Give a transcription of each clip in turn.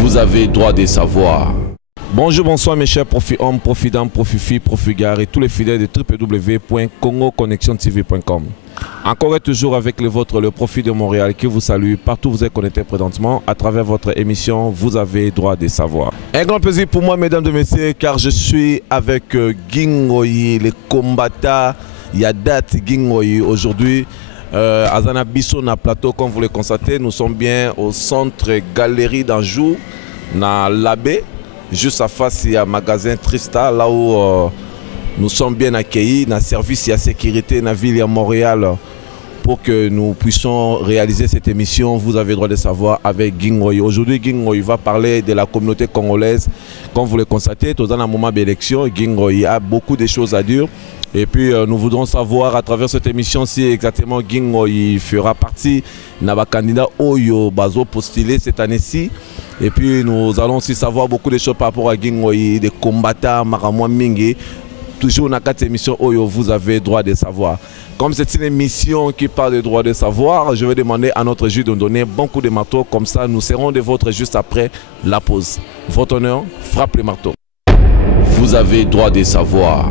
Vous avez droit de savoir. Bonjour, bonsoir mes chers profi-hommes, profidents, profi-filles, profi-gars et tous les fidèles de www.congoconnexiontv.com. Encore et toujours avec le vôtre, le Profit de Montréal qui vous salue partout où vous êtes connectés présentement à travers votre émission Vous avez droit de savoir. Un grand plaisir pour moi, mesdames et messieurs, car je suis avec Gingoyi, le combattant Yadat Gingoyi. Aujourd'hui, à Zanabiso, na plateau, comme vous le constatez, nous sommes bien au centre Galerie d'Anjou, dans l'Abbé. Juste à face, il y a un magasin Trista, là où nous sommes bien accueillis, dans le service et la sécurité dans la ville de Montréal, pour que nous puissions réaliser cette émission. Vous avez le droit de savoir avec Gingoyi. Aujourd'hui, Gingoyi va parler de la communauté congolaise. Comme vous le constatez, dans un moment d'élection, Gingoyi a beaucoup de choses à dire. Et puis nous voudrons savoir à travers cette émission si exactement Gingoyi fera partie d'un candidat Oyo Bazo postulé cette année-ci. Et puis nous allons aussi savoir beaucoup de choses par rapport à Gingoyi, des combattants, Maramwa Mingi. Toujours dans cette émission Oyo, vous avez droit de savoir. Comme c'est une émission qui parle de droit de savoir, je vais demander à notre juge de nous donner bon coup de marteau. Comme ça, nous serons de votre juste après la pause. Votre honneur, frappe le marteau. Vous avez droit de savoir.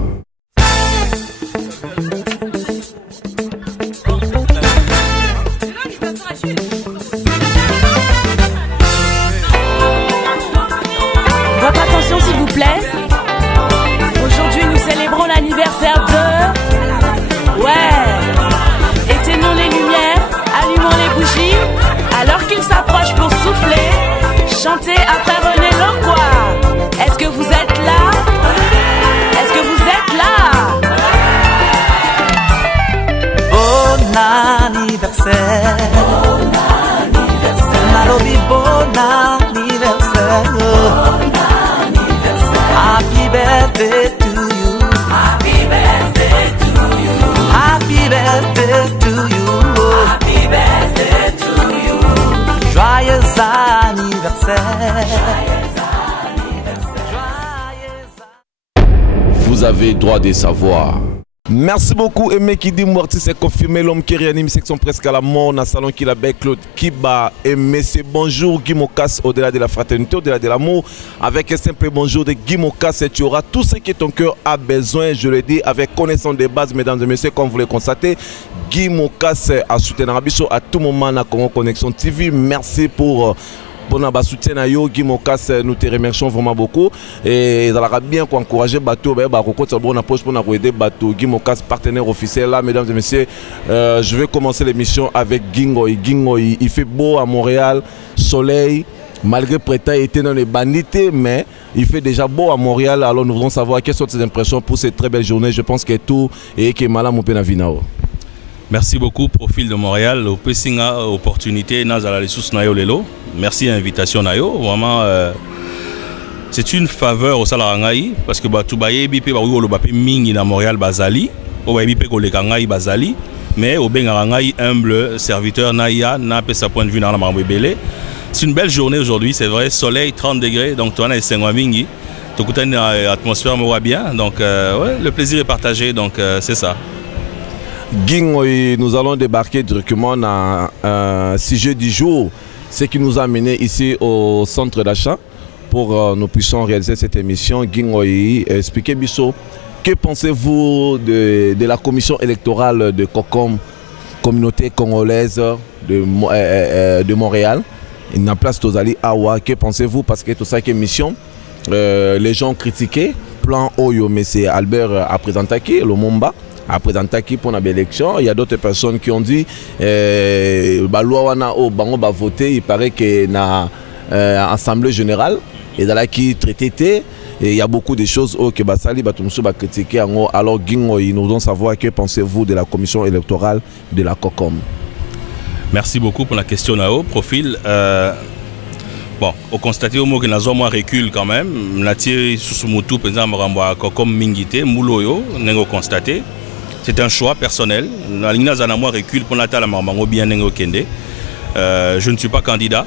Votre attention s'il vous plaît. Aujourd'hui nous célébrons l'anniversaire de... Ouais. Éteignons les lumières, allumons les bougies. Alors qu'il s'approche pour souffler, chanter après René Lokwa. Est-ce que vous êtes là? Est-ce que vous êtes là? Bon anniversaire. Bon anniversaire. Nalobi bon anniversaire. Happy birthday to you. Happy birthday to you. Happy birthday to you. Happy birthday to you. Joyeux anniversaire. Vous avez droit de savoir. Merci beaucoup, Aimé Kidi Mouarti, c'est confirmé, l'homme qui réanime section presque à la mort dans le salon qu'il a avec Claude Kiba. Aimé, c'est bonjour, Guy Mokas, au-delà de la fraternité, au-delà de l'amour, avec un simple bonjour de Guy Mokas, et tu auras tout ce que ton cœur a besoin, je le dis, avec connaissance des bases, mesdames et messieurs, comme vous le constatez. Guy Mokas a soutenu Rabiso à tout moment dans Congo Connexion TV. Merci pour notre soutien à yo, Guy Mokas, nous te remercions vraiment beaucoup. Et ça va bien encourager Bateau, pour aider Bateau. Guy Mokas, partenaire officiel là, mesdames et messieurs. Je vais commencer l'émission avec Gingoyi. Gingoyi, il fait beau à Montréal, soleil. Malgré Preta était dans les bandités, mais il fait déjà beau à Montréal. Alors nous voulons savoir quelles sont tes impressions pour cette très belle journée. Je pense que tout et que Malam Moupenavinao. Merci beaucoup, Profil de Montréal. Au Pessinga, opportunité, Nazala Lessus Nayo Lelo. Merci à l'invitation Nayo. Vraiment, c'est une faveur au Salarangaï parce que Batoubaye, Bipé, Baouyo, le Bapé Mingi na Montréal, Bazali. Au Bipé, Kolekangaï, Bazali. Mais au Bengarangaï, humble serviteur Naya, n'a pas sa point de vue dans la Marbébélé. C'est une belle journée aujourd'hui, c'est vrai. Soleil, 30 degrés. Donc, tu en as 5 Mingi. Tu as une atmosphère me bien. Donc, ouais, le plaisir est partagé. Donc, c'est ça. Gingoyi, nous allons débarquer directement dans un sujet du jour, ce qui nous a amené ici au centre d'achat pour nous puissions réaliser cette émission. Gingoyi, expliquez Bisso, que pensez-vous de la commission électorale de COCOM, communauté congolaise de Montréal? Il n'a place Tozali Awa, que pensez-vous? Parce que tout ça qui est mission, les gens critiquaient, plan Oyo, mais c'est Albert a présenté qui, le Momba. À présenter qui pour l'élection. Il y a d'autres personnes qui ont dit va voter. Il paraît que dans l'Assemblée générale, et dans la qui traité, il y a beaucoup de choses que Basali va critiquer. Alors Gingoyi, nous devons savoir que pensez-vous de la commission électorale de la COCOM. Merci beaucoup pour la question Nao. Profil. Bon, au constater au mot que nous avons recul quand même. Nous avons tiré sous Moutou, par exemple, COCOM Mingité, Mouloyo, nous avons constaté. C'est un choix personnel. Je recule pour je ne suis pas candidat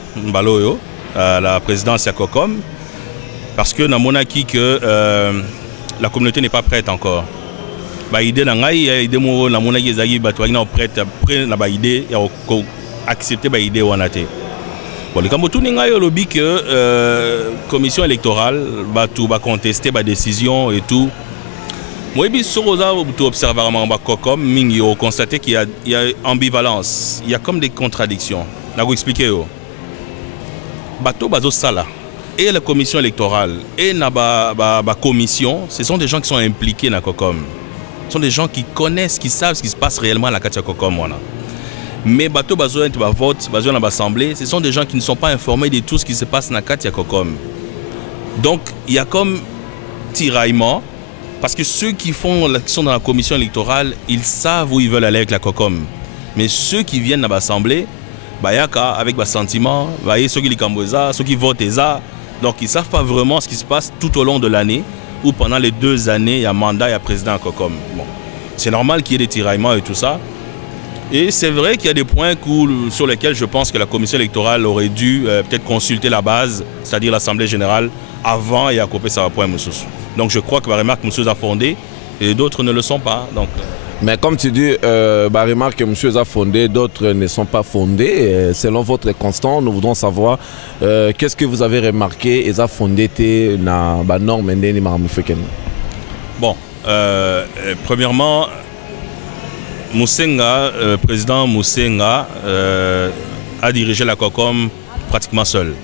à la présidence à COCOM parce que dans acquis que la communauté n'est pas prête encore. Bon, les Kambotuninga yo lobby que commission électorale va tout va contester la décision et tout. Moi bi soroza tout observablement ba kokom mingi yo constater qu'il y a ambivalence, il y a comme des contradictions. Na vous expliquer yo. Bato bazo sala et la commission électorale et na ba commission, ce sont des gens qui sont impliqués dans kokom. Ce sont des gens qui connaissent, qui savent ce qui se passe réellement à la Katia kokom wana. Mais bateau bazo va vote, bazo dans l'assemblée, ce sont des gens qui ne sont pas informés de tout ce qui se passe dans la Katia kokom. Donc il y a comme tiraillement parce que ceux qui sont dans la commission électorale, ils savent où ils veulent aller avec la kokom. Mais ceux qui viennent dans l'assemblée, bayaka avec des sentiments, ceux qui ceux qui votent ça, donc ils ne savent pas vraiment ce qui se passe tout au long de l'année ou pendant les 2 années, il y a mandat, il y a président à kokom. Bon. C'est normal qu'il y ait des tiraillements et tout ça. Et c'est vrai qu'il y a des points sur lesquels je pense que la commission électorale aurait dû peut-être consulter la base, c'est-à-dire l'Assemblée générale, avant et à couper ça à point Moussous. Donc je crois que la remarque Moussous a fondé et d'autres ne le sont pas. Donc, mais comme tu dis, la remarque que Monsieur a fondée, d'autres ne sont pas fondées. Selon votre constat, nous voudrons savoir qu'est-ce que vous avez remarqué et a fondé dans la norme indéni maramufeken. Bon, premièrement, Moussenga, président Moussenga a dirigé la COCOM pratiquement seul.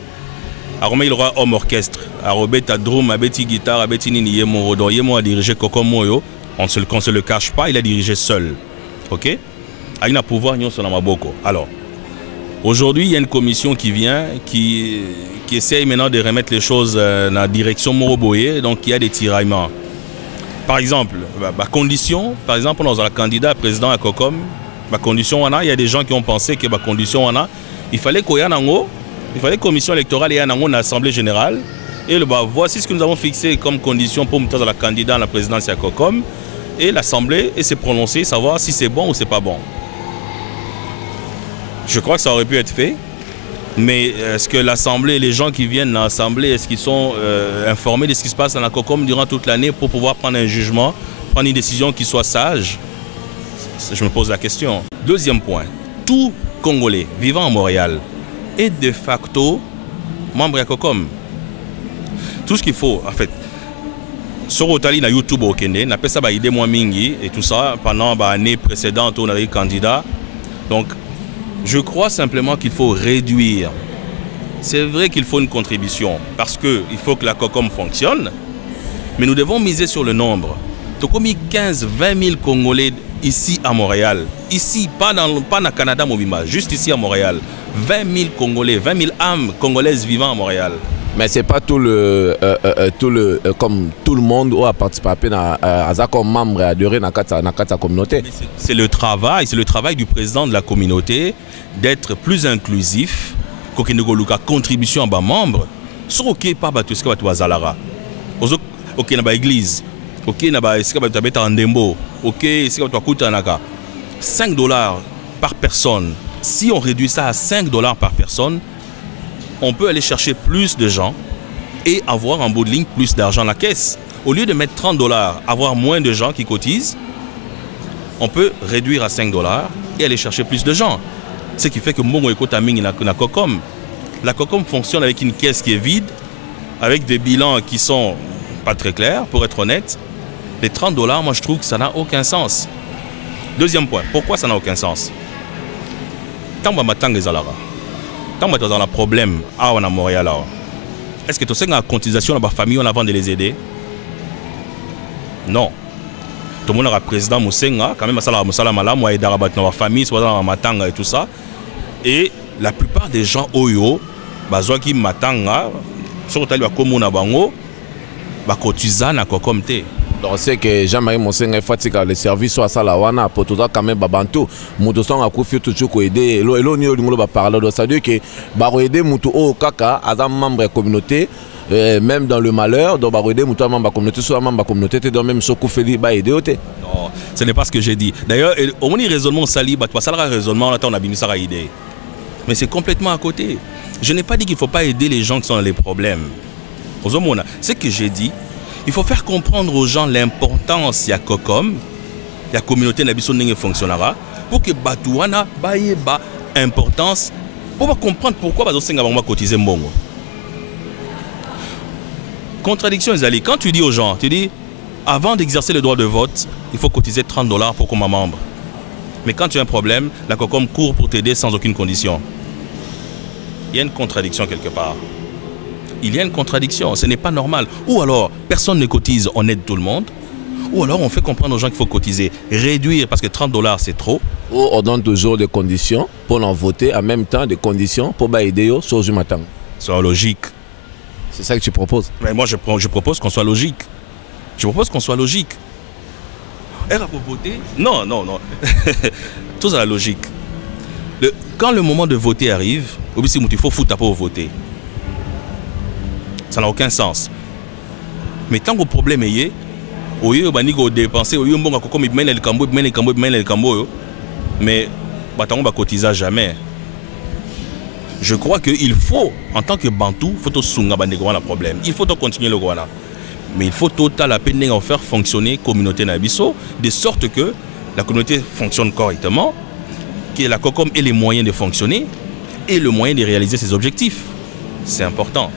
Aromé il aura homme orchestre, Arobé ta drum, abeti guitare, abeti nini yemo rodo, yemo a dirigé COCOM moyo. On ne se le cache pas, il a dirigé seul. Ok? Il a un pouvoir sur la maboko. Alors, aujourd'hui, il y a une commission qui vient, qui essaye maintenant de remettre les choses dans la direction Moroboye, donc il y a des tiraillements. Par exemple, la condition, par exemple, dans la candidat président à COCOM, la condition, il y a des gens qui ont pensé que la condition, il fallait qu'il y ait une commission électorale et une assemblée générale. Et voici ce que nous avons fixé comme condition pour mettre la candidat à la présidence à COCOM. Et l'assemblée s'est prononcée, savoir si c'est bon ou c'est pas bon. Je crois que ça aurait pu être fait. Mais est-ce que l'Assemblée, les gens qui viennent dans l'Assemblée, est-ce qu'ils sont informés de ce qui se passe dans la COCOM durant toute l'année pour pouvoir prendre un jugement, prendre une décision qui soit sage? Je me pose la question. Deuxième point, tout Congolais vivant à Montréal est de facto membre de la COCOM. Tout ce qu'il faut, en fait, sur Otali na YouTube au Kenya, on appelle ça idée moins mingi et tout ça pendant l'année précédente où on avait candidat. Donc, je crois simplement qu'il faut réduire. C'est vrai qu'il faut une contribution parce qu'il faut que la COCOM fonctionne, mais nous devons miser sur le nombre. Donc, comme 15-20 000 Congolais ici à Montréal, ici, pas dans le Canada, Mobima, juste ici à Montréal, 20 000 Congolais, 20 000 âmes congolaises vivant à Montréal. Mais c'est pas comme tout le monde qui a participé à comme membre adhéré dans la communauté. C'est le travail du président de la communauté d'être plus inclusif, qu'il y ait une contribution à bas membres. Ce qui pas tout ce que Zalara. OK na ba église, OK na ba ce que tu en Ndembo, OK ce que tu coûte naka. $5 par personne. Si on réduit ça à $5 par personne, on peut aller chercher plus de gens et avoir en bout de ligne plus d'argent dans la caisse. Au lieu de mettre $30, avoir moins de gens qui cotisent, on peut réduire à $5 et aller chercher plus de gens. Ce qui fait que Mongo Ekotaming na COCOM. La COCOM fonctionne avec une caisse qui est vide, avec des bilans qui sont pas très clairs, pour être honnête. Les $30, moi je trouve que ça n'a aucun sens. Deuxième point, pourquoi ça n'a aucun sens? Tant que matang les alara. Quand on a un problème à Montréal, est-ce que tu sais que la cotisation de la famille avant de les aider? Non. Tout le monde a un président Moussenga, quand même, ça a malam, ou dans la famille, soit dans la matanga et tout ça. Et la plupart des gens Oyo, qui matanga, surtout les communes bango, cotisent na COCOM te. Donc c'est que Jean-Marie Moussenga fatigue le service soit ça la wana pour tout ça quand même babantou mutu son a confié toujours ko aider elo ni olo ba parler de ça dire que ba aider mutu o kaka azam membre de communauté même dans le malheur donc ba aider mutu membre de communauté soit membre de communauté donc même sokou feli ba aider oté. Non, ce n'est pas ce que j'ai dit. D'ailleurs au moins raisonnement sali ba toi ça le raisonnement là on a bien ça aider. Mais c'est complètement à côté. Je n'ai pas dit qu'il faut pas aider les gens qui sont dans les problèmes. Ce que j'ai dit, il faut faire comprendre aux gens l'importance de la COCOM, la communauté n'a pas fonctionnera pour que Batouana baye ba importance On va comprendre pourquoi on va cotiser mbongo. Contradiction, Ezali. Quand tu dis aux gens, tu dis, avant d'exercer le droit de vote, il faut cotiser $30 pour qu'on soit membre. Mais quand tu as un problème, la COCOM court pour t'aider sans aucune condition. Il y a une contradiction quelque part. Il y a une contradiction, ce n'est pas normal. Ou alors, personne ne cotise, on aide tout le monde. Ou alors, on fait comprendre aux gens qu'il faut cotiser, réduire, parce que $30 c'est trop. Ou on donne toujours des conditions pour en voter, en même temps des conditions pour aider sur du matin. C'est logique. C'est ça que tu proposes? Mais moi, je propose qu'on soit logique. Je propose qu'on soit logique. Pour voter? Non, non, non. Tout à la logique. Quand le moment de voter arrive, il faut foutre pour voter. Ça n'a aucun sens. Mais tant que le problème est, au lieu de dépenser, au lieu de mais on va cotiser jamais. Je crois qu'il faut, en tant que Bantou, il faut le problème. Il faut continuer le Rwanda. Mais il faut la peine de faire fonctionner la communauté Nabiso, de sorte que la communauté fonctionne correctement, que la COCOM ait les moyens de fonctionner et le moyen de réaliser ses objectifs. C'est important.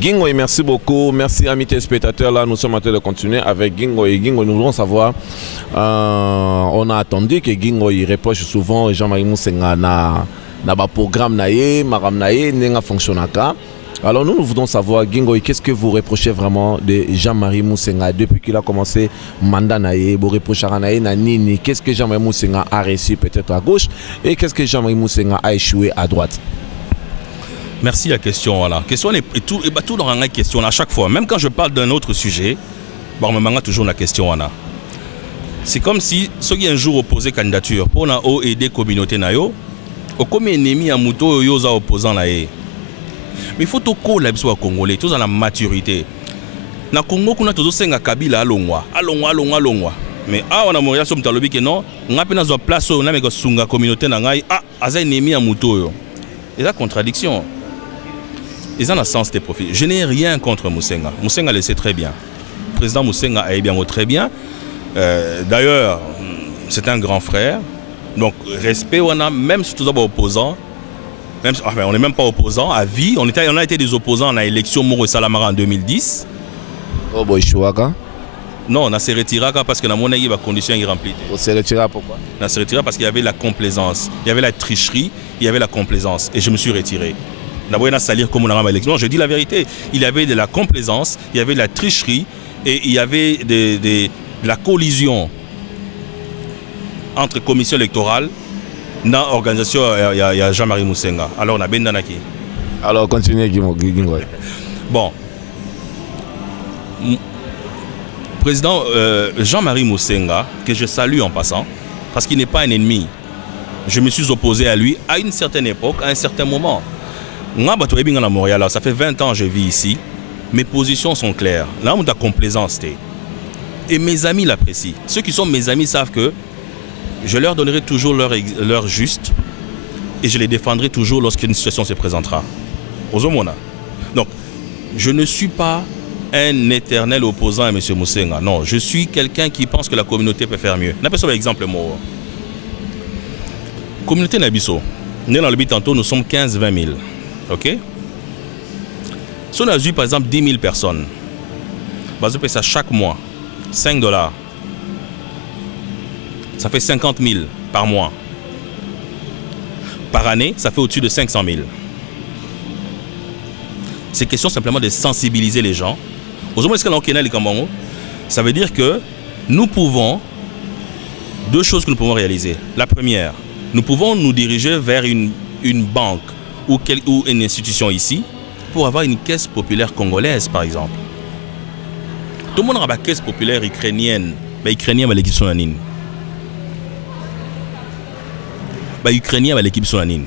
Gingoy, merci beaucoup. Merci amis téléspectateurs. Là, nous sommes en train de continuer avec Gingoy. Gingoy, nous voulons savoir, on a attendu que Gingoy reproche souvent Jean-Marie Moussenga na programme naïe, maram naïe, n'enga fonctionnaka. Alors nous voulons savoir, Gingoy, qu'est-ce que vous reprochez vraiment de Jean-Marie Moussenga depuis qu'il a commencé mandat naïe, vous reprochez à naïe na nini, qu'est-ce que Jean-Marie Moussenga a réussi peut-être à gauche et qu'est-ce que Jean-Marie Moussenga a échoué à droite? Merci la question. Voilà. Question et tout dans la question à chaque fois. Même quand je parle d'un autre sujet, on me demande toujours la question. C'est comme si ceux qui un jour opposé candidature pour aider la communauté, au comme ennemi à Mouto et aux opposants. Mais il faut tout collaborer aux Congolais, tous dans la maturité. Dans le Congo, on a toujours 5 Kabila à Longwa. Mais on a Montréal sur le que non, on a une place où on a une communauté, on a un ennemi à Mouto. Et la contradiction. Ils ont le sens des profils. Je n'ai rien contre Moussenga. Moussenga le sait très bien. Le président Moussenga a bien très bien. D'ailleurs, c'est un grand frère. Donc, respect, on a même si tous les opposants, même, enfin, on n'est même pas opposants à vie. On a été des opposants à l'élection Moro Salamara en 2010. Oh, boy, Chouaka. Non, on s'est retiré parce que dans mon avis, la condition est remplie. On s'est retiré pourquoi? On s'est retiré parce qu'il y avait la complaisance, il y avait la tricherie, il y avait la complaisance. Et je me suis retiré. D'abord, il y a salir comme on a l'élection. Non, je dis la vérité. Il y avait de la complaisance, il y avait de la tricherie et il y avait de la collision entre commission électorale et l'organisation Jean-Marie Moussenga. Alors, on a Bendanaki. Alors, continuez, Gingoy. Bon. Président Jean-Marie Moussenga, que je salue en passant, parce qu'il n'est pas un ennemi. Je me suis opposé à lui à une certaine époque, à un certain moment. Ça fait 20 ans que je vis ici. Mes positions sont claires. Là, on a complaisance. Et mes amis l'apprécient. Ceux qui sont mes amis savent que je leur donnerai toujours leur juste et je les défendrai toujours lorsqu'une situation se présentera. Donc, je ne suis pas un éternel opposant à M. Moussenga. Non, je suis quelqu'un qui pense que la communauté peut faire mieux. On appelle ça par exemple moi. Communauté Nabiso, nous dans le but tantôt, nous sommes 15-20 000. Ok? Si on a eu par exemple 10 000 personnes, on va payer ça chaque mois, $5. Ça fait 50 000 par mois. Par année, ça fait au-dessus de 500 000. C'est question simplement de sensibiliser les gens. Ça veut dire que nous pouvons, deux choses que nous pouvons réaliser. La première, nous pouvons nous diriger vers une banque ou une institution ici pour avoir une caisse populaire congolaise, par exemple. Tout le monde a une caisse populaire ukrainienne. Mais ukrainien, l'équipe sonanine. Ukrainien, l'équipe sonanine.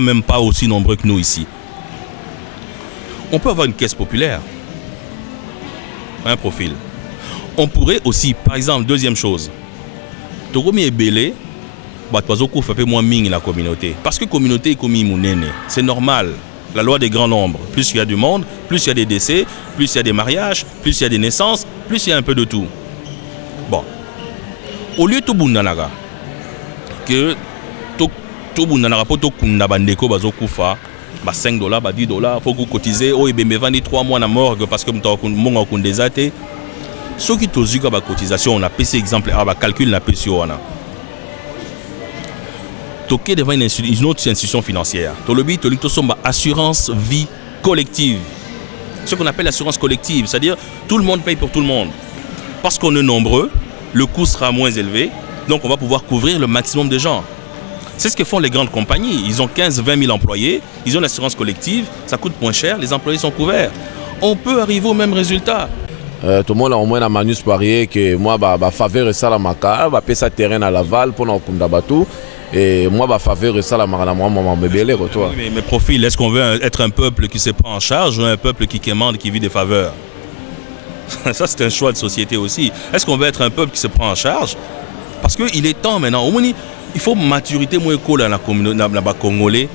Même pas aussi nombreux que nous ici. On peut avoir une caisse populaire. Un profil. On pourrait aussi, par exemple, deuxième chose. Togomi est belé. Moins ming la communauté. Parce que la communauté est comme une c'est normal. La loi des grands nombres. Plus il y a du monde, plus il y a des décès, plus il y a des mariages, plus il y a des naissances, plus il y a un peu de tout. Bon. Au lieu de tout bundanaga, que tout le monde a un rapport au Kunda Bandeko, bazo Koufa, bah $5, bah $10, faut que vous cotisez, oh, et bien, me vendez 3 mois à morgue parce que mon a Kundezate. Ceux qui t'ont dit que la cotisation, on a payé exemple, ah, bah calcul, on a payé sur toqué devant une autre institution financière. Tout le but, c'est assurance vie collective. Ce qu'on appelle l'assurance collective, c'est-à-dire tout le monde paye pour tout le monde. Parce qu'on est nombreux, le coût sera moins élevé, donc on va pouvoir couvrir le maximum de gens. C'est ce que font les grandes compagnies. Ils ont 15-20 000 employés, ils ont l'assurance collective, ça coûte moins cher, les employés sont couverts. On peut arriver au même résultat. Tout le monde a au moins la manus parier que moi, faveur ça la maca, payer sa terrain à Laval pour nous Kundabatu. Et moi, faveur ça la maman bébé toi. Mais profil, est-ce qu'on veut être un peuple qui se prend en charge ou un peuple qui commande, qui vit des faveurs? Ça, c'est un choix de société aussi. Est-ce qu'on veut être un peuple qui se prend en charge? Parce qu'il est temps maintenant. Au moins, il faut maturité moins école dans la communauté congolais.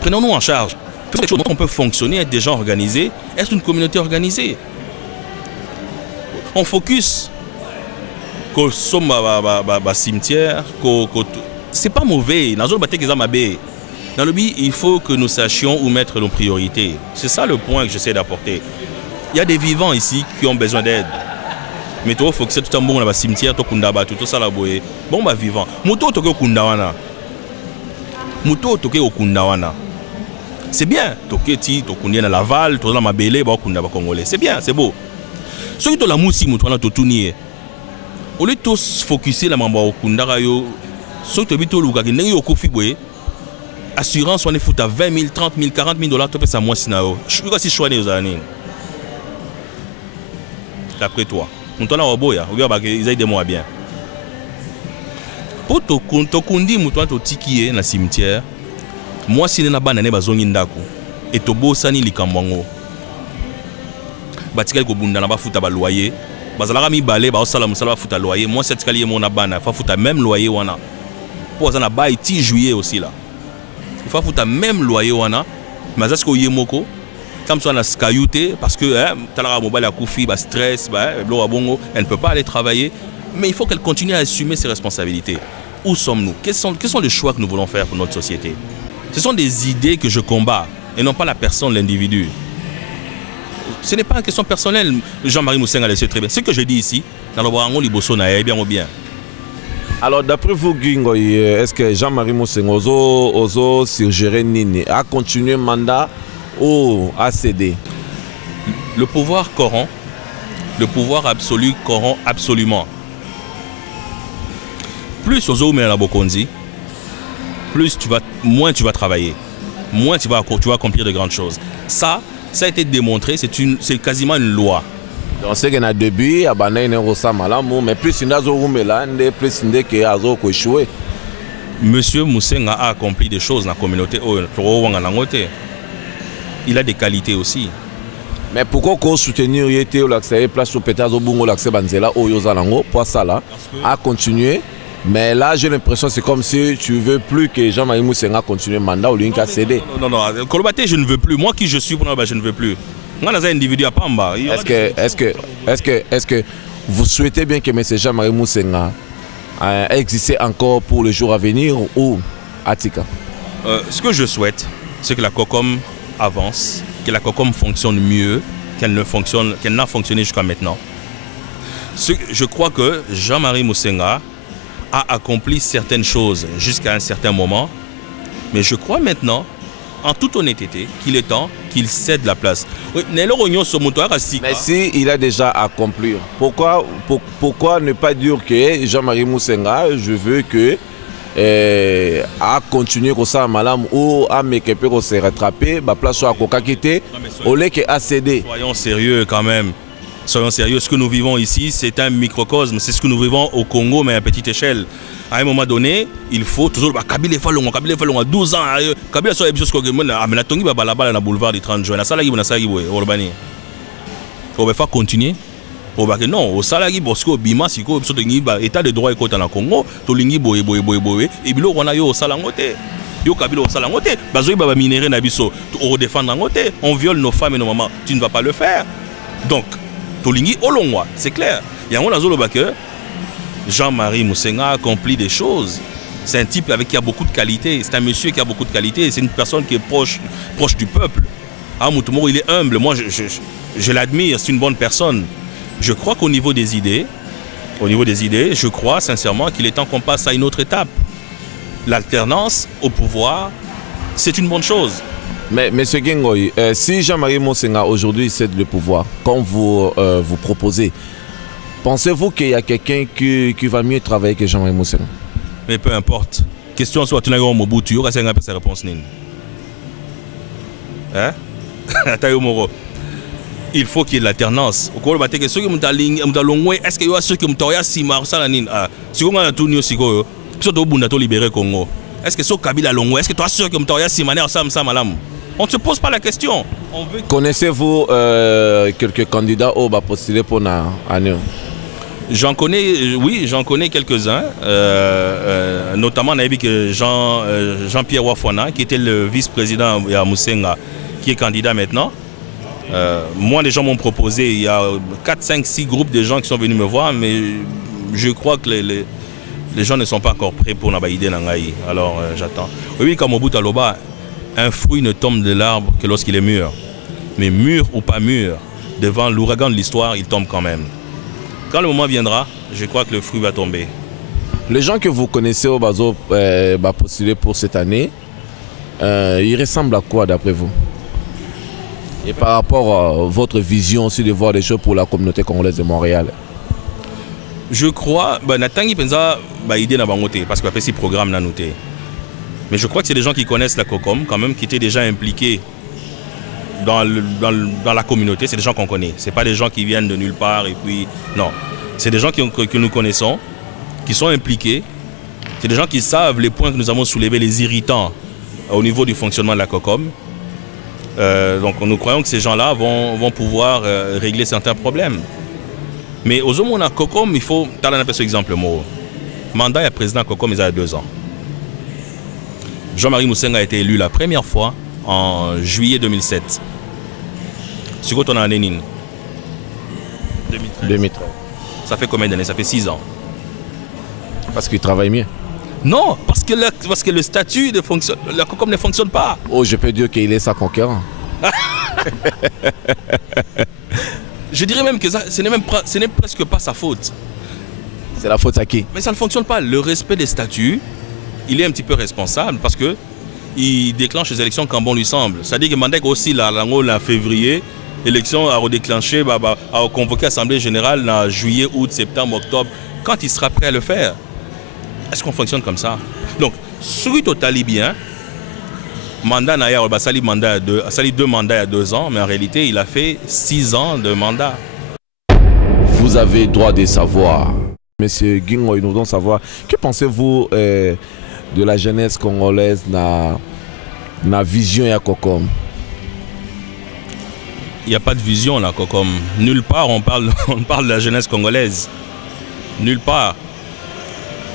Prenons-nous en charge. Quelque chose on peut fonctionner, être des gens organisés, être une communauté organisée. On focus. Qu'on somme cimetière, c'est pas mauvais. Dans le but, il faut que nous sachions où mettre nos priorités. C'est ça le point que j'essaie d'apporter. Il y a des vivants ici qui ont besoin d'aide. Mais il faut que c'est tout un bon dans le cimetière, tout ça là boye. Bon bah vivant. Muto toke kundawana. Muto toke kundawana. C'est bien. Toke ti tokundi na Laval, to la mabele ba kunda ba congolais. C'est bien, c'est beau. Ceux qui to la musi muto na to tunier. Au lieu de tous focuser la mambo au kundara yo, ceux qui habitent au Luga qui n'ont pas de assurance, on est foutu à 20 000, 30 000, 40 000 $, tu peux ça moi sinao. Je suis pas si choisi aux années. D'après toi, on t'en a au boya, regarde ils aident moi bien. Pour to kundi muto to tiki na cimetière, moi si na banane bazongi ndako et to bosani likambango. Batika ko bunda na ba futa ba loyer. Bazalaka mi balé ba osala musala futa loyer. Moi cette kalié mon abana, fa futa même loyer wana. Pour ça na ba 10 juillet aussi là. Il faut foutre même loyer wana. Mais est-ce que yemoko comme ça on a skayouté parce que talara mobile a koufi ba stress ba blo bongo, elle ne peut pas aller travailler, mais il faut qu'elle continue à assumer ses responsabilités. Où sommes-nous? Quels sont les choix que nous voulons faire pour notre société? Ce sont des idées que je combats et non pas la personne, l'individu. Ce n'est pas une question personnelle. Jean-Marie Moussenga le sait très bien. Ce que je dis ici, dans le Borango Liboso na bien ou bien. Alors d'après vous, Gingo, est-ce que Jean-Marie Moussenga ozo suggérer Nini a continué mandat ou a cédé? Le pouvoir corrompt. Le pouvoir absolu corrompt absolument. Plus ozo mais la bokonzi, plus moins tu vas travailler, moins tu vas accomplir de grandes choses. Ça a été démontré, c'est quasiment une loi. Donc c'est qu'il y a début, il y a mais plus il y a plus il y a échoué. Monsieur Moussenga a accompli des choses dans la communauté. Il a des qualités aussi. Mais pourquoi qu'on soutenir l'accès place au pétard au bungo l'accès banzela au yozalango pour ça là à continuer? Mais là, j'ai l'impression que c'est comme si tu ne veux plus que Jean-Marie Moussenga continue le mandat ou lui qui a cédé. Non, Kolobate, je ne veux plus. Moi qui je suis, je ne veux plus. Moi, je suis un individu à Pamba. Est-ce que vous souhaitez bien que M. Jean-Marie Moussenga existe encore pour les jours à venir ou Atika? Ce que je souhaite, c'est que la COCOM avance, que la COCOM fonctionne mieux qu'elle n'a fonctionné jusqu'à maintenant. Je crois que Jean-Marie Moussenga a accompli certaines choses jusqu'à un certain moment, mais je crois maintenant, en toute honnêteté, qu'il est temps qu'il cède la place. Mais si il a déjà accompli, pourquoi ne pas dire que Jean-Marie Moussenga, je veux que a continué comme ça malam ou a mekepe pour se rattraper, la place soit à quitter, au lieu que a cédé. Soyons sérieux quand même. Soyons sérieux, ce que nous vivons ici, c'est un microcosme, c'est ce que nous vivons au Congo, mais à petite échelle. À un moment donné, il faut toujours... Kabila est fallu, 12 ans, Kabila soit épisode mais la tongi va là-bas dans le boulevard du 30 juin, la salagi, on va faire continuer. Non, au salagi, parce que Bima, si ko état de droit est dans le Congo, to lingi boye, et bilo on a yo au salangote. Yo Kabila au salangote, bazoui baba minéré na biso, on défendre ngote, on viole nos femmes et nos mamans, tu ne vas pas le faire. Donc, Tolingi Olongwa, c'est clair. Il y a un Jean-Marie Moussenga a accompli des choses. C'est un type qui a beaucoup de qualité. C'est un monsieur qui a beaucoup de qualité. C'est une personne qui est proche du peuple. Ah, Moutoumoro, il est humble. Moi, je l'admire. C'est une bonne personne. Je crois qu'au niveau des idées, je crois sincèrement qu'il est temps qu'on passe à une autre étape. L'alternance au pouvoir, c'est une bonne chose. Mais M. Gengoy, si Jean-Marie Mosenga aujourd'hui cède le pouvoir, comme vous proposez, pensez-vous qu'il y a quelqu'un qui va mieux travailler que Jean-Marie Mosenga? Mais peu importe. Question soit tu n'as pas Mobutu, il y a sa réponse. Hein? Il faut qu'il y ait de l'alternance. Est-ce qu'il y a ceux qui ont Sima si on a tout Nyosiko, libéré Congo. Est-ce que c'est Kabila Longo? Est-ce que tu as sûr que tu as Sima on ne se pose pas la question. Connaissez-vous quelques candidats qui ont postulé pour l'année? J'en connais quelques-uns, notamment Jean-Pierre Wafouana, qui était le vice-président à Moussenga, qui est candidat maintenant. Moi, les gens m'ont proposé, il y a 4, 5, 6 groupes de gens qui sont venus me voir, mais je crois que les gens ne sont pas encore prêts pour Nabaïdé Nangaï. Alors j'attends. Oui, comme au bout à l'Oba, un fruit ne tombe de l'arbre que lorsqu'il est mûr. Mais mûr ou pas mûr, devant l'ouragan de l'histoire, il tombe quand même. Quand le moment viendra, je crois que le fruit va tomber. Les gens que vous connaissez au Bazo postulé pour cette année, ils ressemblent à quoi d'après vous? Et par rapport à votre vision aussi de voir les choses pour la communauté congolaise de Montréal? Je crois, Natangi Penza, idée n'a pas noté, parce qu'il y a ces programmes à noter. Mais je crois que c'est des gens qui connaissent la COCOM, quand même, qui étaient déjà impliqués dans la communauté. C'est des gens qu'on connaît. Ce n'est pas des gens qui viennent de nulle part et puis... Non. C'est des gens que nous connaissons, qui sont impliqués. C'est des gens qui savent les points que nous avons soulevés, les irritants au niveau du fonctionnement de la COCOM. Donc nous croyons que ces gens-là vont pouvoir régler certains problèmes. Mais aux hommes, on a COCOM, il faut... Tu as un exemple, moi. Mandat et président COCOM, il y a 2 ans. Jean-Marie Moussenga a été élu la première fois en juillet 2007. C'est quoi ton année, Nine? 2013. Ça fait combien d'années? Ça fait 6 ans. Parce qu'il travaille mieux? Non, parce que le statut de fonction, la COCOM ne fonctionne pas. Oh, je peux dire qu'il est sa conquérant. Je dirais même que ce n'est presque pas sa faute. C'est la faute à qui? Mais ça ne fonctionne pas. Le respect des statuts, il est un petit peu responsable parce qu'il déclenche les élections quand bon lui semble. C'est-à-dire que Mandek aussi, en février, l'élection a redéclenché, a convoqué l'Assemblée générale en juillet, août, septembre, octobre, quand il sera prêt à le faire. Est-ce qu'on fonctionne comme ça? Donc, celui total bien, mandat Naya, Sali 2 mandats il y a 2 ans, mais en réalité, il a fait 6 ans de mandat. Vous avez droit de savoir. Monsieur Gengoy, nous devons savoir, que pensez-vous de la jeunesse congolaise dans la vision et à COCOM? Il n'y a pas de vision là, COCOM. Nulle part on parle de la jeunesse congolaise. Nulle part.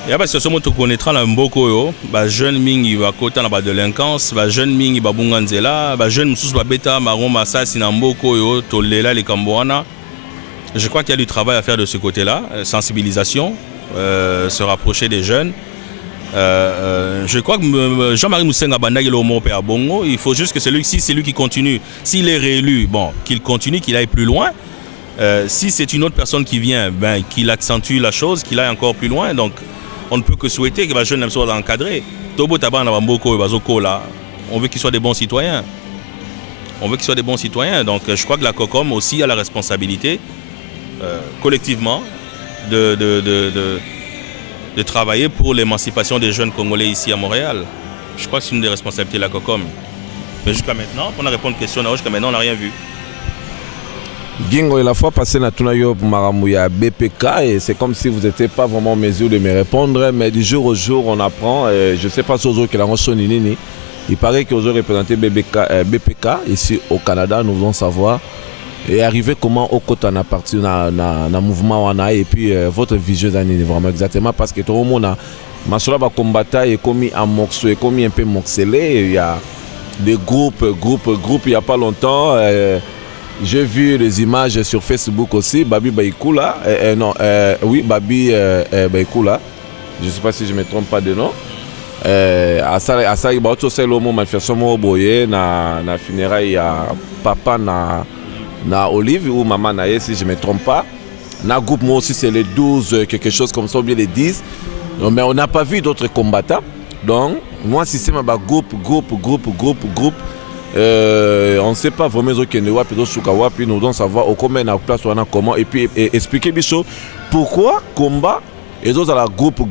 Il y a pas ce que tu connaîtras là mboko jeune mingi va côté la délinquance, jeune mingi va bunganzela, jeune mususu va beta maron masasi na mboko yo tolela les kamboana. Je crois qu'il y a du travail à faire de ce côté-là, sensibilisation, se rapprocher des jeunes. Je crois que Jean-Marie Moussenga Bandagi Lomo Père Bongo, il faut juste que c'est lui qui continue. S'il est réélu, bon, qu'il continue, qu'il aille plus loin. Si c'est une autre personne qui vient, qu'il accentue la chose, qu'il aille encore plus loin. Donc, on ne peut que souhaiter que les jeunes soient encadrés. Tobo Taban Bamboko et Bazoko là, on veut qu'ils soient des bons citoyens. On veut qu'ils soient des bons citoyens. Donc, je crois que la COCOM aussi a la responsabilité, collectivement, de travailler pour l'émancipation des jeunes Congolais ici à Montréal. Je crois que c'est une des responsabilités de la COCOM. Mais jusqu'à maintenant, pour répondre aux questions, jusqu'à maintenant, on n'a rien vu. Gengoy, la fois passée, on a eu Maramouya BPK et c'est comme si vous n'étiez pas vraiment en mesure de me répondre. Mais du jour au jour, on apprend. Je ne sais pas si vous avez sonné. Il paraît que vous avez représenté BPK ici au Canada. Nous voulons savoir. Et arriver comment au côté on a parti dans le mouvement et puis votre vision d'année vraiment exactement parce que tout le monde a Masola va combattre et commis un morceau et commis un peu morcelé. Il y a des groupes il n'y a pas longtemps. J'ai vu les images sur Facebook aussi. Babi Baïkoula, oui Babi Baïkoula. Je ne sais pas si je ne me trompe pas de nom. asali baotosala omo manifestation moko boye na funérailles ya papa na Olive ou maman na ye, si je ne me trompe pas. Na groupe moi aussi c'est les 12 quelque chose comme ça ou bien les 10. Mais on n'a pas vu d'autres combattants. Donc moi si c'est ma groupe on ne sait pas vraiment ce nous devons savoir comment on a place comment et puis expliquer pourquoi combat et d'autres à la groupe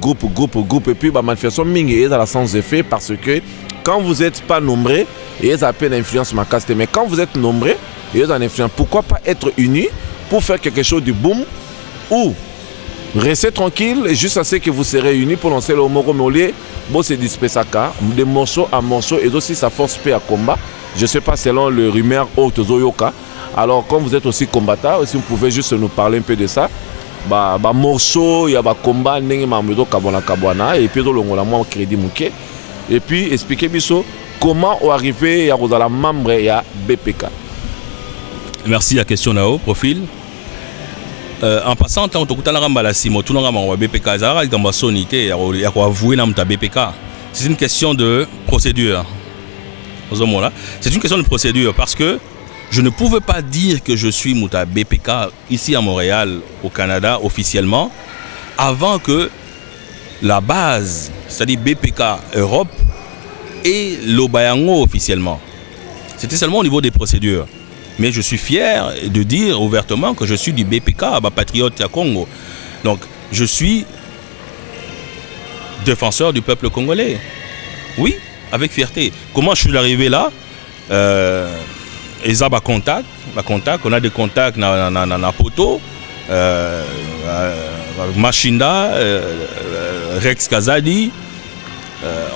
et puis la manifestation mingi est à la sans effet parce que quand vous n'êtes pas nombreux et ça a peine influence ma caste, mais quand vous êtes nombreux et ça influence, pourquoi pas être unis pour faire quelque chose de boom ou restez tranquille et juste à ce que vous serez unis pour lancer le moro molier bon c'est disperser de morceau à morceau et aussi ça force paix à combat. Je ne sais pas selon le rumeur Otozoyoka. Alors comme vous êtes aussi combattant, si vous pouvez juste nous parler un peu de ça. Bah morceau, il y a des combats, et puis le crédit mouké. Et puis expliquez biso comment on arrivé à la membre à BPK. Merci à la question Nao, profil. En passant, tant que tu as la Simo, tu as BPK, c'est une question de procédure. C'est une question de procédure parce que je ne pouvais pas dire que je suis Mouta BPK ici à Montréal, au Canada, officiellement, avant que la base, c'est-à-dire BPK Europe, et l'Obayango officiellement. C'était seulement au niveau des procédures. Mais je suis fier de dire ouvertement que je suis du BPK, patriote à Congo. Donc, je suis défenseur du peuple congolais. Oui, avec fierté. Comment je suis arrivé là? Ils ont des contacts. On a des contacts dans Poto, Machinda, Rex Kazadi.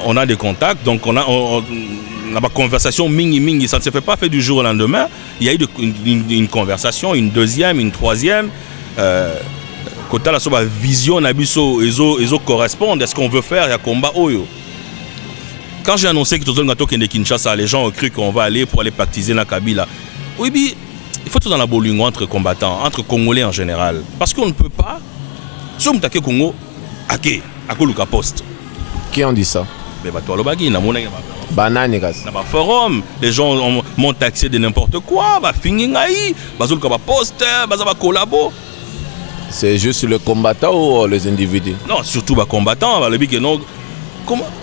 On a des contacts. Donc on a une conversation mingi. Ça ne se fait pas fait du jour au lendemain. Il y a eu une conversation, une deuxième, une troisième. Quand on a la vision, ils correspondent à ce qu'on veut faire. Il y a combat Oyo. Quand j'ai annoncé que tout le monde est Kinshasa, les gens ont cru qu'on va aller pour aller pactiser dans Kabila. Oui, mais il faut tout dans la bolingo entre combattants, entre Congolais en général. Parce qu'on ne peut pas. Si on attaque Congo, à Luka Post. Qui ont dit ça? Mais toi, le bagui, na banane na forum, les gens m'ont taxé de n'importe quoi, va finir aïe, bazul ka post, bazaba collabo. C'est juste le combattant ou les individus? Non, surtout les combattants, le big non.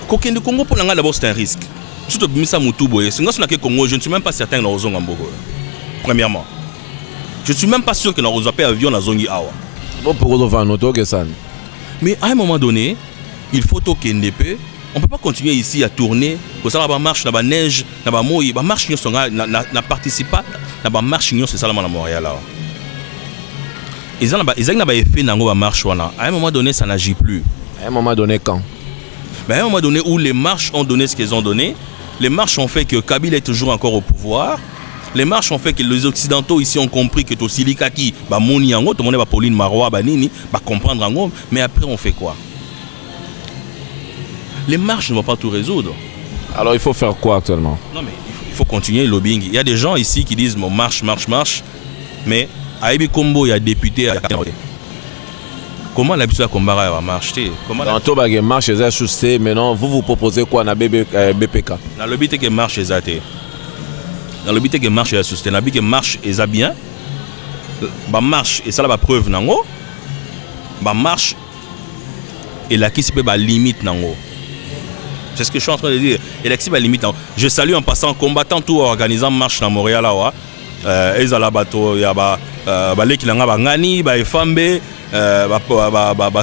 Coquin de Congo pour l'angle d'abord c'est un risque. Surtout Missa Moutouboye. Si on a Congo, je ne suis même pas certain que nous avons un Bogo. Premièrement, je ne suis même pas sûr que nous avons un avion dans la zone Awa. Bon pour nous faire notre ça. Mais à un moment donné, il faut toquer NDP. On ne peut pas continuer ici à tourner. Comme ça, la marche, la neige, la moï, la marche, n'a participé pas. La marche, c'est ça à Montréal. Ils ont fait une marche. À un moment donné, ça n'agit plus. À un moment donné, quand? Mais à un moment donné où les marches ont donné ce qu'elles ont donné, les marches ont fait que Kabila est toujours encore au pouvoir. Les marches ont fait que les Occidentaux ici ont compris que tout Silikaki, Moni Yango, tout le monde va Pauline Marois, Nini, va comprendre Yango. Mais après, on fait quoi? Les marches ne vont pas tout résoudre. Alors il faut faire quoi actuellement? Non, mais il faut continuer le lobbying. Il y a des gens ici qui disent bon, marche. Mais à Ebi Kombo, il y a député à comment l'habitude à combattre va marcher? Dans tout le monde marche, maintenant vous proposez quoi dans BPK? Dans le but que marche est athée. Dans le but que marche est sustain. Dans le but que marche est bien. Bah marche et ça la preuve nango. Bah marche et là qui se peut bah limite nango. C'est ce que je suis en train de dire. Et là qui se peut limite nango. Je salue en passant combattant tout organisant marche dans Montréal là. Ezala bato ya ba leki langa ba ngani ba efambe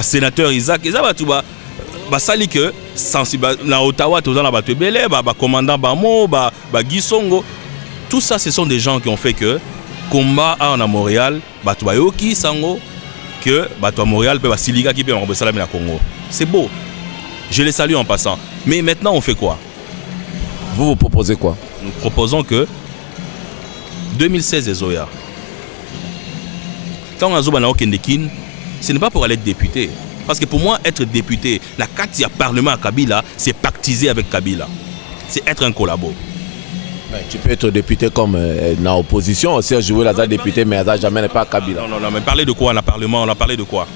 sénateur Isaac sali que sensible na Ottawa tous dans la bateau belé commandant Bamo Gisongo, tout ça ce sont des gens qui ont fait que combat à Montréal bato bayoki sango que bato à Montréal peut basiliga qui peut en Salami na Congo. C'est beau, je les salue en passant. Mais maintenant on fait quoi? Vous proposez quoi? Nous proposons que 2016 et Zoya. Quand on a Zoba na Kendekin, ce n'est pas pour aller être député. Parce que pour moi, être député, la carte du Parlement à Kabila, c'est pactiser avec Kabila. C'est être un collabo. Tu peux être député comme dans l'opposition, aussi jouer là député, mais jamais n'est pas à Kabila. Non, mais parler de quoi dans le Parlement? On a parlé de quoi?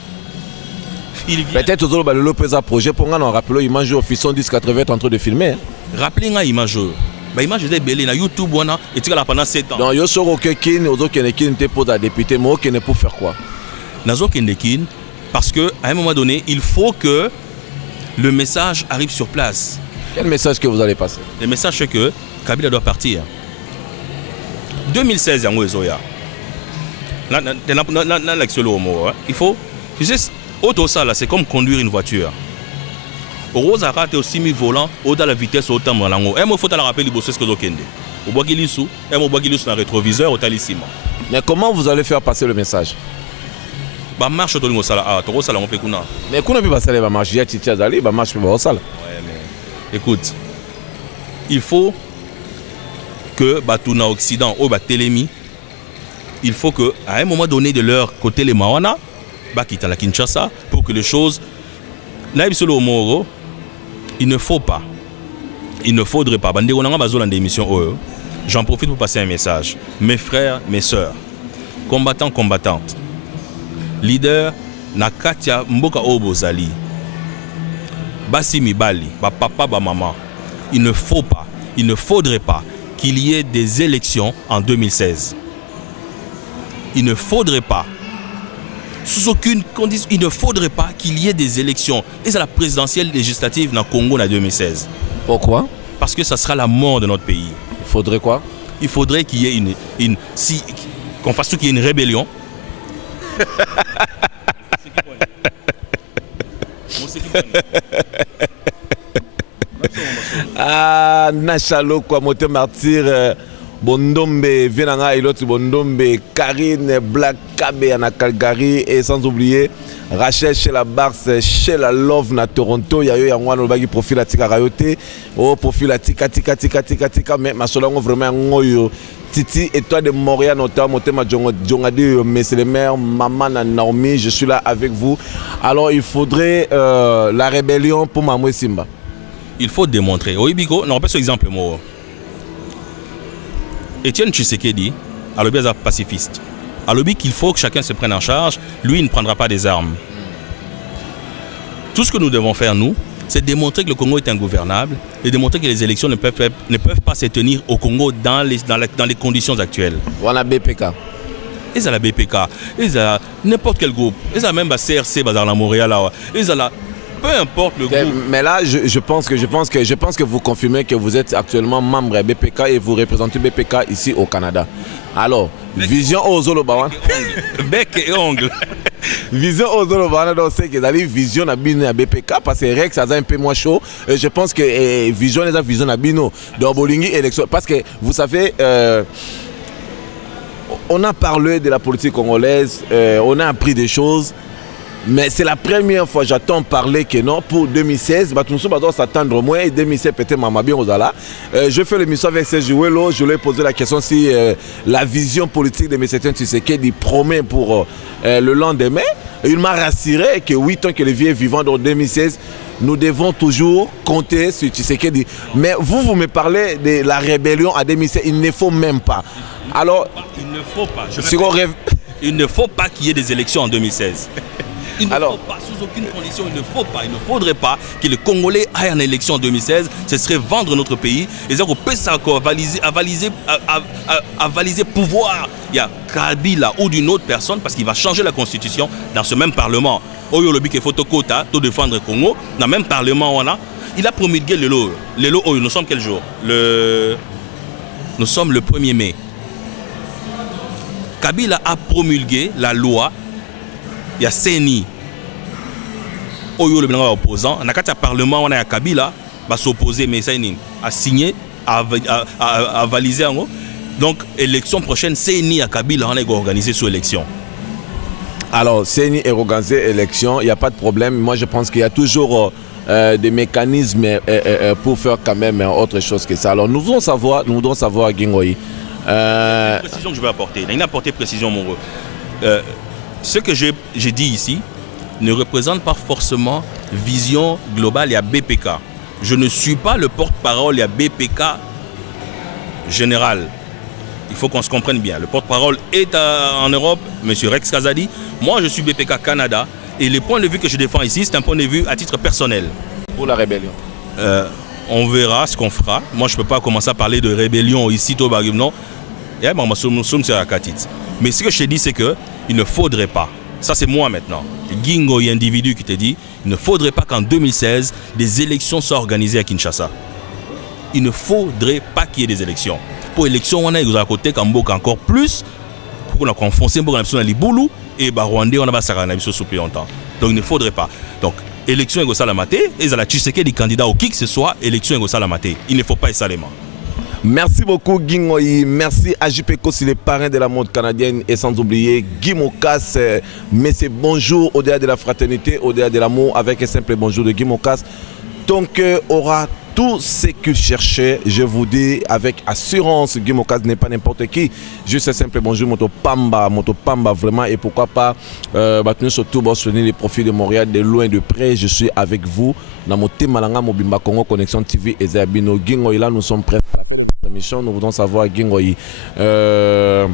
Il vient. Peut-être aux autres, le présent projet, pour nous, on rappelle, il mange au fisson 10-80 en train de filmer. Rappelez-moi l'image. L'image est belle, na YouTube, et tu as pendant 7 ans. Donc, il y a aucun qui ne pose à député, mais qui ne peut faire quoi? Nazo Kendekin, parce qu'à un moment donné, il faut que le message arrive sur place. Quel message que vous allez passer? Le message c'est que Kabila doit partir. 2016, il faut. Tu sais, auto ça là, c'est comme conduire une voiture. Au Rosara, tu es aussi mis volant, au-delà de la vitesse, au temps de la langue. Il faut te la rappeler, il faut ce que tu as. Au Boagilisou, au Boagilisou dans le rétroviseur, au Talissima. Mais comment vous allez faire passer le message? Bah marche au Tolimo Sala, ah, Toro Sala, on peut qu'on a. Mais qu'on a pu passer la marche, il y a Titi Azali, bah marche au Sala. Ouais, mais écoute, il faut que Batuna Occident, au Télémi, il faut que à un moment donné de leur côté les Mawana, quitte à la Kinshasa, pour que les choses. Là, il ne faut pas. Il ne faudrait pas. J'en profite pour passer un message. Mes frères, mes sœurs, combattants, combattantes, leaders, Nakatia Mboka Obozali, Bassi Mibali, papa, maman, il ne faut pas, il ne faudrait pas qu'il y ait des élections en 2016. Il ne faudrait pas, sous aucune condition, il ne faudrait pas qu'il y ait des élections. Et c'est la présidentielle législative dans le Congo en 2016. Pourquoi? Parce que ça sera la mort de notre pays. Il faudrait quoi? Il faudrait qu'il y ait qu'on fasse tout qu'il y ait une rébellion. Ah, Nachalo, quoi, moteur martyr, Bondombe, Vienanga, et l'autre Bondombe, Karine, Black Kabe, à Calgary, et sans oublier Rachel chez la Barse, chez la Love na Toronto, il y a eu un bagi profil à Tika Rayote, oh profil à Tika, mais ma solongo vraiment ngoyo. Titi et toi de Montréal notamment, mais c'est les mères, maman Naomi, je suis là avec vous. Alors il faudrait la rébellion pour Mamoué Simba. Il faut démontrer. Oui, Bigo, non, pas ce exemple. Étienne Tshisekedi, à l'objet pacifiste. À l'objet qu'il faut que chacun se prenne en charge, lui il ne prendra pas des armes. Tout ce que nous devons faire, nous, c'est démontrer que le Congo est ingouvernable et démontrer que les élections ne peuvent pas se tenir au Congo dans les conditions actuelles. Voilà BPK. Ils ont la BPK, ils ont n'importe quel groupe, ils ont même la CRC dans la Montréal, ils ont la... Peu importe le groupe. Mais là, je pense que vous confirmez que vous êtes actuellement membre de BPK et vous représentez BPK ici au Canada. Alors, vision aux Olobawan. Bec et ongle. Vision aux Olobawan, c'est que d'aller vision à Bino à BPK parce que Rex a un peu moins chaud. Je pense que vision les a vision à Bino dans Bolingi élection parce que vous savez. On a parlé de la politique congolaise, on a appris des choses. Mais c'est la première fois que j'entends parler que non, pour 2016, nous doit s'attendre au moins, et 2016 peut-être Mamabien Ozala. Je fais l'émission avec Serge Jouelo, je lui ai posé la question si la vision politique de M. Tshisekedi promet pour le lendemain. Et il m'a rassuré que 8 ans que le vieux est vivant dans 2016, nous devons toujours compter sur Tshisekedi. Mais vous me parlez de la rébellion à 2016, il ne faut même pas. Alors, il ne faut pas. Il ne faut pas qu'il y ait des élections en 2016. Il ne faut pas, sous aucune condition, il ne faudrait pas que les Congolais aillent en élection en 2016. Ce serait vendre notre pays. Et ça, on peut avaliser pouvoir. Il y a Kabila ou d'une autre personne parce qu'il va changer la constitution dans ce même parlement. Oyo lobi ke photokota, tout défendre le Congo. Dans le même parlement, il a promulgué le lot. Le lot, nous sommes quel jour? Nous sommes le 1er mai. Kabila a promulgué la loi. Il y a CENI. Oyo le opposant. Dans le parlement, on a Kabila va s'opposer, mais CENI a signé, a validé. Donc, élection prochaine, CENI à Kabila, on a organisé sur élection. Alors, CENI est organisé élection, il n'y a pas de problème. Moi, je pense qu'il y a toujours des mécanismes pour faire quand même autre chose que ça. Alors, nous devons savoir, Gingoï. Une précision que je vais apporter. Il y a une apportée précision, mon gars. Ce que j'ai dit ici ne représente pas forcément vision globale. Il y a BPK. Je ne suis pas le porte-parole. Il y a BPK général. Il faut qu'on se comprenne bien. Le porte-parole est en Europe, M. Rex Kazadi. Moi, je suis BPK Canada. Et le point de vue que je défends ici, c'est un point de vue à titre personnel. Pour la rébellion. On verra ce qu'on fera. Moi, je ne peux pas commencer à parler de rébellion ici, non. Mais ce que je te dis, c'est qu'il ne faudrait pas, ça c'est moi maintenant, Gingo et individu qui te dit, il ne faudrait pas qu'en 2016, des élections soient organisées à Kinshasa. Il ne faudrait pas qu'il y ait des élections. Pour l'élection, on a à côté Kamboka encore plus, pour qu'on a enfoncé pour qu'on a Liboulou, et Rwandais, on a Saranabiso sous plus longtemps. Donc il ne faudrait pas. Donc, élection Ego Salamate, et la Tshisekedi candidat au qui que ce soit, élection Ego Salamate. Il ne faut pas essalément. Merci beaucoup Gingoyi, merci à JP Kossi, les parrains de la mode canadienne, et sans oublier Guy Mokas, mais c'est bonjour au-delà de la fraternité, au-delà de l'amour, avec un simple bonjour de Guy Mokas. Ton cœur aura tout ce qu'il cherchait, je vous dis avec assurance. Guy Mokas n'est pas n'importe qui, juste un simple bonjour, Moto Pamba vraiment, et pourquoi pas nous surtout soutenir les profils de Montréal de loin de près. Je suis avec vous dans mon thème Malanga Mobimba Congo Connexion TV et Zabino Gingoyi. Là nous sommes prêts. Nous voulons savoir, Gingoyi, que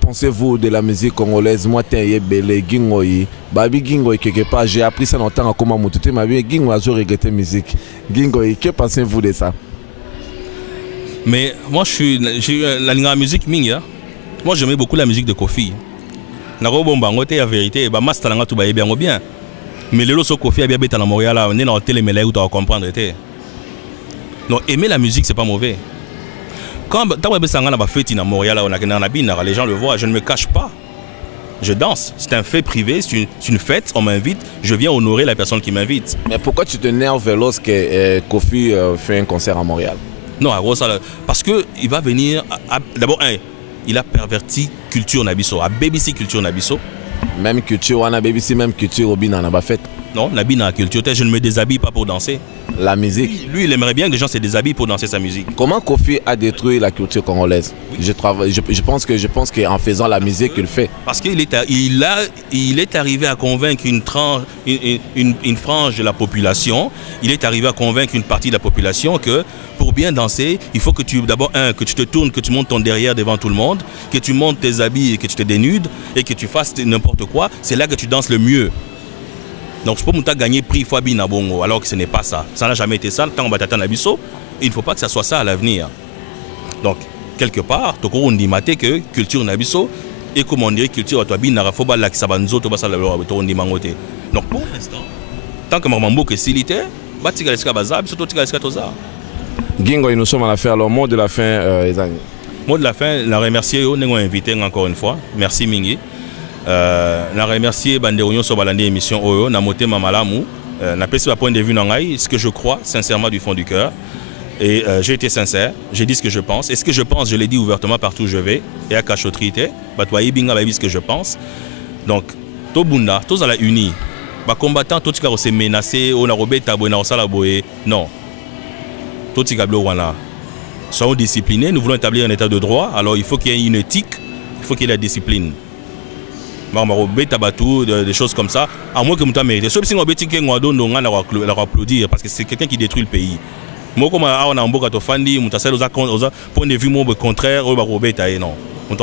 pensez-vous de la musique congolaise? Moi, Bele Gingoyi, Babi Gingoyi, quelque part, j'ai appris ça longtemps à comment monter ma vie. Gingoyi a regretté la musique. Gingoyi, que pensez-vous de ça? Mais moi, la musique minga. Moi, j'aimais beaucoup la musique de Kofi. La vérité, tout bien. Mais le lot Kofi a bien été à Montréal, on est dans le télémélé où tu vas comprendre. Donc aimer la musique, c'est pas mauvais. Quand à Montréal, les gens le voient, je ne me cache pas. Je danse, c'est un fait privé, c'est une fête, on m'invite, je viens honorer la personne qui m'invite. Mais pourquoi tu te nerves lorsque Kofi fait un concert à Montréal? Non, parce qu'il va venir, d'abord, il a perverti culture Nabiso, à BBC culture Nabiso. Même culture, on a BBC, même culture, Obina n'a pas fait. Non, Nabina culture, je ne me déshabille pas pour danser. La musique. Lui, il aimerait bien que les gens se déshabillent pour danser sa musique. Comment Kofi a détruit la culture congolaise? Oui. Je pense qu'en faisant la musique, il fait. Parce qu'il est arrivé à convaincre une frange de la population. Il est arrivé à convaincre une partie de la population que pour bien danser, il faut que tu d'abord que tu te tournes, que tu montes ton derrière devant tout le monde, que tu montes tes habits et que tu te dénudes et que tu fasses n'importe quoi. C'est là que tu danses le mieux. Donc, je peux gagner prix Fabi Nabongo, alors que ce n'est pas ça. Ça n'a jamais été ça. Tant qu'on batata Nabiso, il ne faut pas que ça soit ça à l'avenir. Donc, quelque part, on dit que culture Nabiso, et comme on dirait culture Atoabi, Narafoba, Laksabanzo, Tobasa, on dit Mangote. Donc, pour l'instant, tant que Mamambo est silité, Batika Leska Bazab, surtout Tika Leska Toza. Gingo, nous sommes à la fin. Alors, mot de la fin, mot de la fin, la remercier, nous avons invité encore une fois. Merci Mingi. Je remercie Banderonio sur l'émission Oyo, na moté mamalamu, na pesi point de vue nangai, ce que je crois sincèrement du fond du cœur. Et j'ai été sincère, j'ai dit ce que je pense. Et ce que je pense, je l'ai dit ouvertement partout où je vais. Et à Kachotrité, Batwaï Binga va ce que je pense. Donc, Tobunda, tous à la uni. Les combattants, tous qui sont menacés, on a robé taboué, on a salaboé. Non. Tous qui sont soyons disciplinés, nous voulons établir un état de droit. Alors il faut qu'il y ait une éthique, il faut qu'il y ait la discipline. Des choses comme ça, à moins que vous mérité. Sauf si on a applaudir parce que c'est quelqu'un qui détruit le pays. Moi, comme on a un bon gâteau fandi, on a point de vue contraire, on a non. On a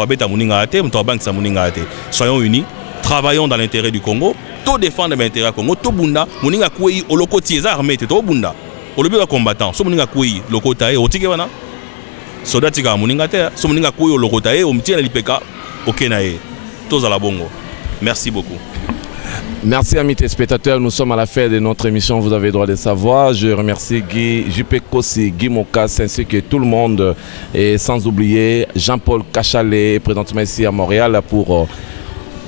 soyons unis, travaillons dans l'intérêt du Congo, tout défendre l'intérêt du Congo, tout bunda, moninga kouyi, au loko tieza armé, tout bunda. Au lieu de combattant, so moninga kouyi, loko tae, au tike wana. Soldat tika moninga te, so moninga kouyi, au loko tae, au mtien l'ipeka, au kenae. Tous à la bongo. Merci beaucoup. Merci amis téléspectateurs, nous sommes à la fin de notre émission, vous avez le droit de savoir. Je remercie Guy, JP Kossi, Guy Mokas ainsi que tout le monde et sans oublier Jean-Paul Kachalet, présentement ici à Montréal pour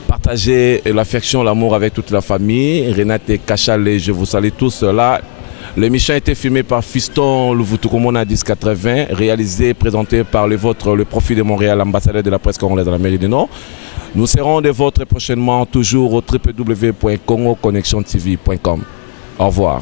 partager l'affection, l'amour avec toute la famille. Renate Kachalet, je vous salue tous là. L'émission a été filmée par Fiston Louvutukumona 1080, réalisé, présenté par le vôtre, le Profil de Montréal, ambassadeur de la presse congolaise dans l'Amérique du Nord. Nous serons de vôtres prochainement, toujours au www.congoconnectiontv.com. Au revoir.